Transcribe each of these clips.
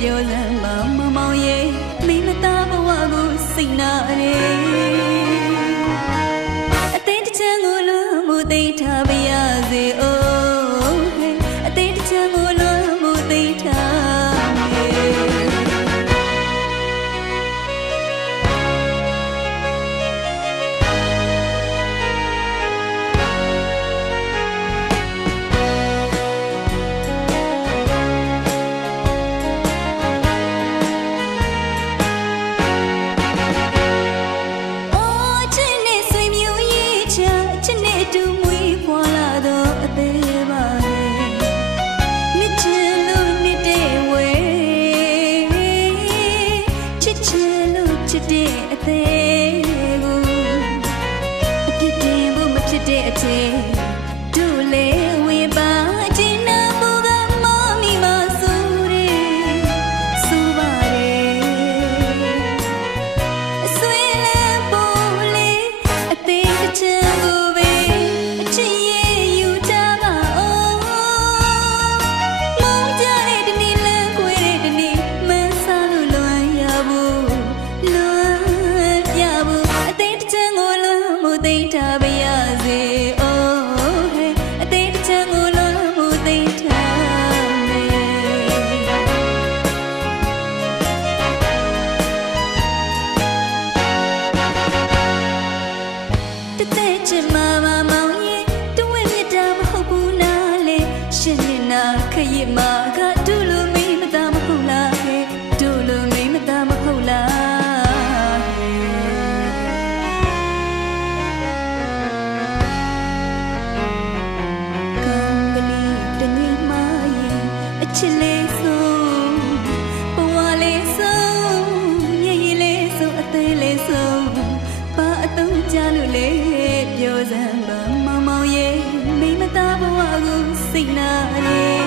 ပြောစမ်းပါမမောင်ရဲ့မိမသားဘဝကိုစိတ်နာတယ်အသေးတစ်ချမ်းကိုလွန်မှုသိထားပါရစေအိုးအသေးတစ်ချမ်းကိုလွန်မှုသိထားတဲ့အထည်ဒုလေဝေပါကျင်းနာမှုကမောမိမဆိုတယ်ဆိုပါတယ်အဆွေလည်းပေါ်လေအသေးတစ်ချမ်းကိုပဲအချစ်ရဲ့ယူထားပါအောင်မောင်ကြတဲ့ဒီနေ့လမ်းခွေတဲ့ဒီနေ့မဆာလို့လွန်ရဘူးလွန်ပြဘူးအသေးတစ်ချမ်းကိုလွန်မှုသိထားပါရစေခရစ်မာကဒုလိုမိမသားမဟုတ်လားဟဲ့ဒုလိုမိမသားမဟုတ်လားကောင်းကလေးတနည်းမရင်အချစ်လေးဆုံးဘဝလေးဆုံးရည်ရည်လေးဆုံးအသေးလေးဆုံးပါအတုံးကြလို့လေပြောစမ်းပါမောင်မောင်ရဲ့မိမသားဘဝကိုစိတ်နာတယ်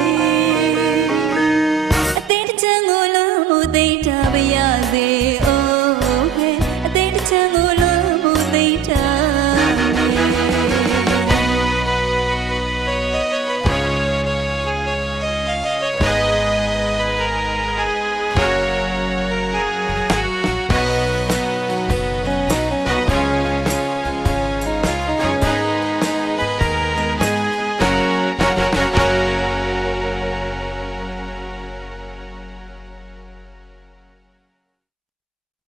သိထားပါရစေအိုးအသေးတစ်ချမ်းကို